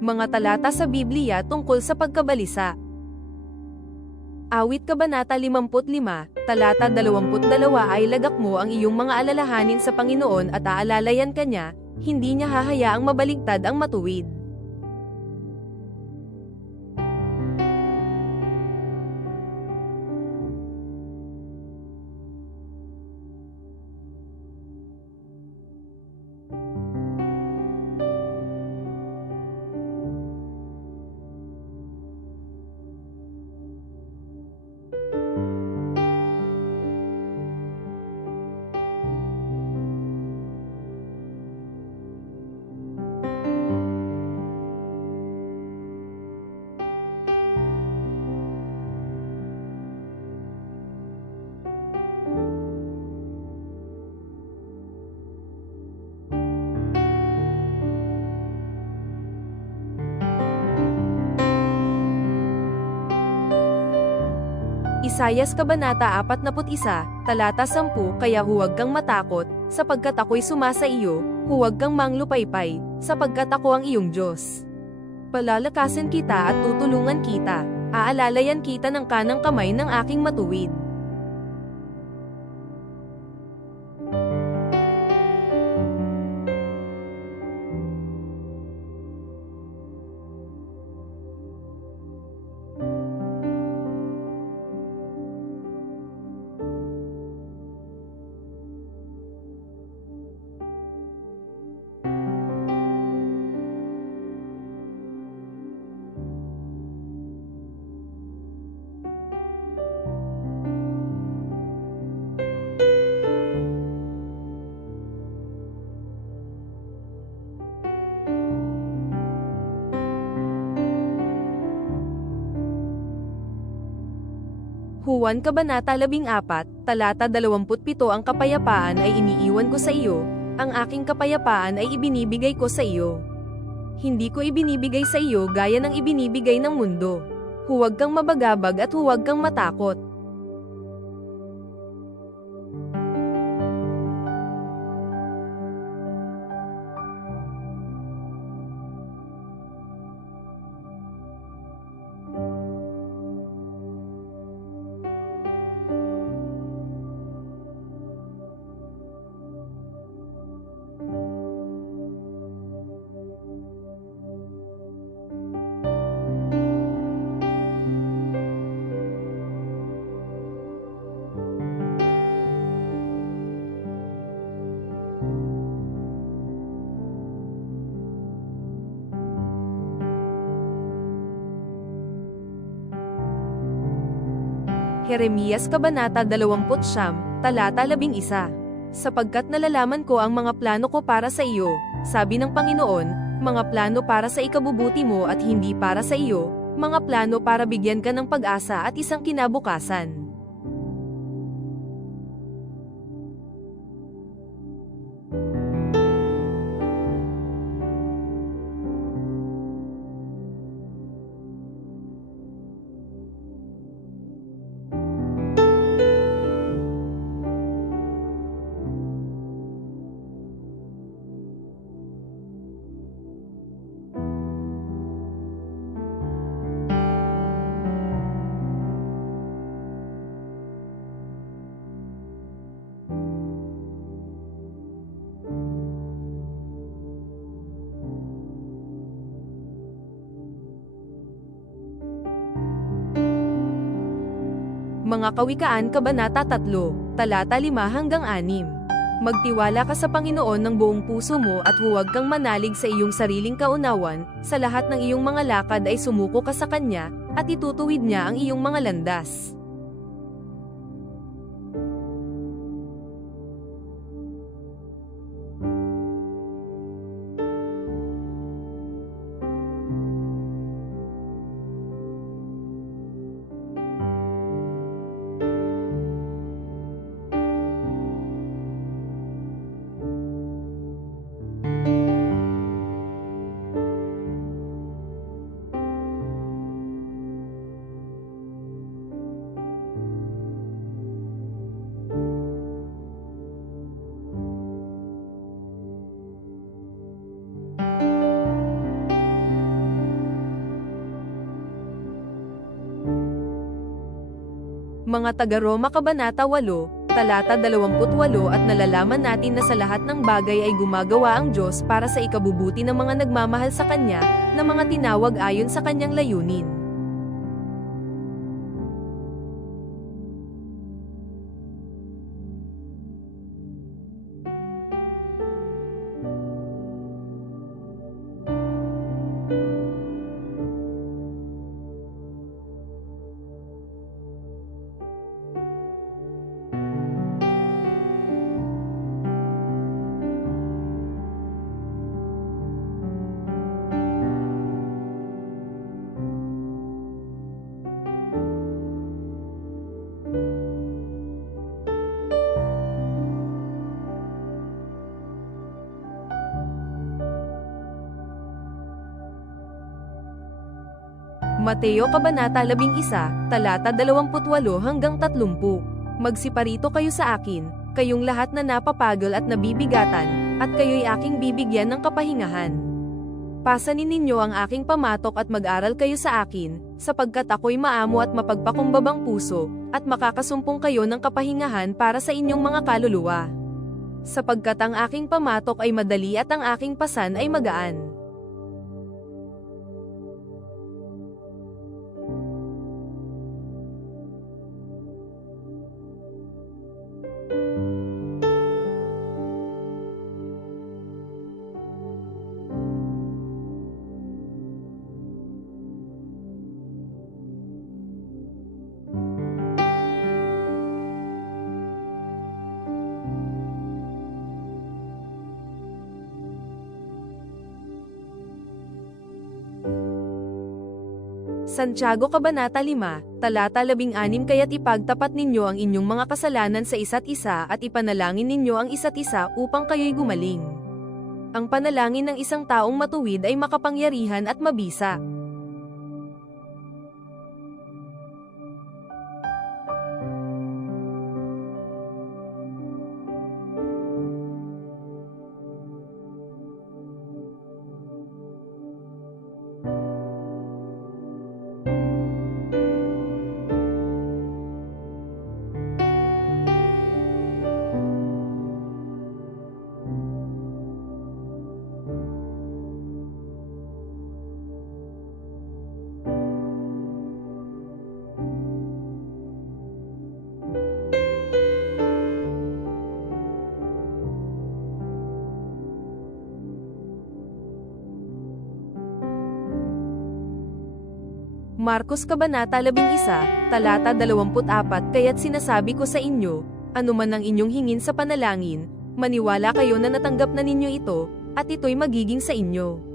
Mga talata sa Biblia tungkol sa pagkabalisa. Awit Kabanata 55, talata 22 ay lagak mo ang iyong mga alalahanin sa Panginoon at aalalayan ka niya, hindi niya hahayaang mabaligtad ang matuwid. Isayas Kabanata 41, talata 10 Kaya huwag kang matakot, sapagkat ako'y sumasa iyo, huwag kang manglupaypay, sapagkat ako ang iyong Diyos. Palalakasin kita at tutulungan kita, aalalayan kita ng kanang kamay ng aking matuwid. Juan Kabanata 14, talata 27 Ang kapayapaan ay iniiwan ko sa iyo, ang aking kapayapaan ay ibinibigay ko sa iyo. Hindi ko ibinibigay sa iyo gaya ng ibinibigay ng mundo. Huwag kang mabagabag at huwag kang matakot. Jeremias Kabanata 20, talata 11 Sapagkat nalalaman ko ang mga plano ko para sa iyo, sabi ng Panginoon, mga plano para sa ikabubuti mo at hindi para sa iyo, mga plano para bigyan ka ng pag-asa at isang kinabukasan. Mga Kawikaan Kabanata 3, talata 5 hanggang 6. Magtiwala ka sa Panginoon ng buong puso mo at huwag kang manalig sa iyong sariling kaunawan, sa lahat ng iyong mga lakad ay sumuko ka sa Kanya, at itutuwid niya ang iyong mga landas. Mga taga-Roma Kabanata 8, talata 28 at nalalaman natin na sa lahat ng bagay ay gumagawa ang Diyos para sa ikabubuti ng mga nagmamahal sa Kanya, na mga tinawag ayon sa Kanyang layunin. Mateo Kabanata 11, talata 28 hanggang 30. Magsiparito kayo sa akin, kayong lahat na napapagod at nabibigatan, at kayo'y aking bibigyan ng kapahingahan. Pasanin ninyo ang aking pamatok at mag-aral kayo sa akin, sapagkat ako'y maamo at mapagpakumbabang puso, at makakasumpong kayo ng kapahingahan para sa inyong mga kaluluwa. Sapagkat ang aking pamatok ay madali at ang aking pasan ay magaan. Santiago Kabanata 5, talata 16 kaya't ipagtapat ninyo ang inyong mga kasalanan sa isa't isa at ipanalangin ninyo ang isa't isa upang kayo'y gumaling. Ang panalangin ng isang taong matuwid ay makapangyarihan at mabisa. Marcos Kabanata 11, talata 24 kaya't sinasabi ko sa inyo, anuman ang inyong hingin sa panalangin, maniwala kayo na natanggap na ninyo ito, at ito'y magiging sa inyo.